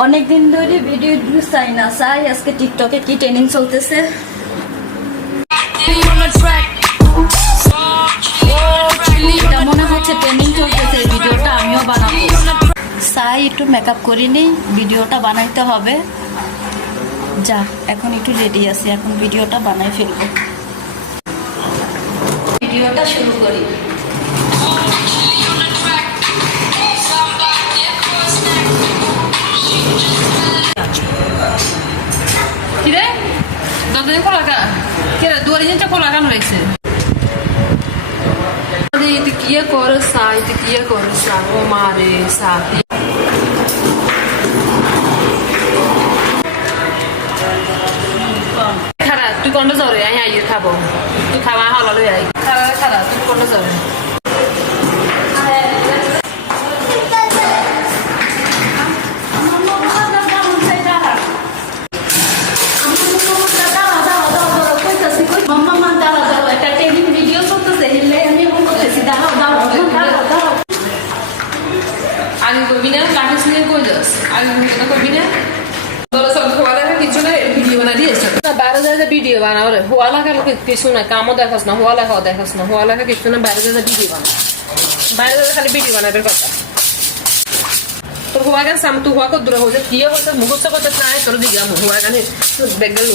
অনেকদিন ধরে video views চাই না চাই আজকে টিকটকে কি ট্রেনিং চলতেছে এটা মনে হচ্ছে ট্রেনিং চলতেছে ভিডিওটা আমিও বানাবো চাই একটু মেকআপ করিনি ভিডিওটা বানাইতে হবে যা এখন একটু রেডি আছি এখন ভিডিওটা বানাই ফেলবো ভিডিওটা শুরু করি কিরে দরজা খোলা কা কিরে দুয়ারে জিনিসটা খোলা কেন রয়েছে itu kia korsa o mare sa খারা তুই কোনটা যাবে আমি আইয়ে খাবো তুই খাওয়া হলো লই আই খারা তুই কোনটা যাবে আগে করবি না কাকে শুনে কই যাস আগে করবি না তোরা সব খোয়া দেখা কিছু না ভিডিও বানা দিয়েছ না বাইরে যা ভিডিও বানাও রে হওয়া লাগা লোক কিছু না কামও দেখাস না হওয়া লাগা কিছু না বাইরে যা ভিডিও বানা বাইরে যা খালি ভিডিও বানাবে কথা তোর হওয়া গান সাম তুই হওয়া কত দূর হচ্ছে কি হচ্ছে মুখস্থ করতে না তোর দিগা হওয়া গানে বেগল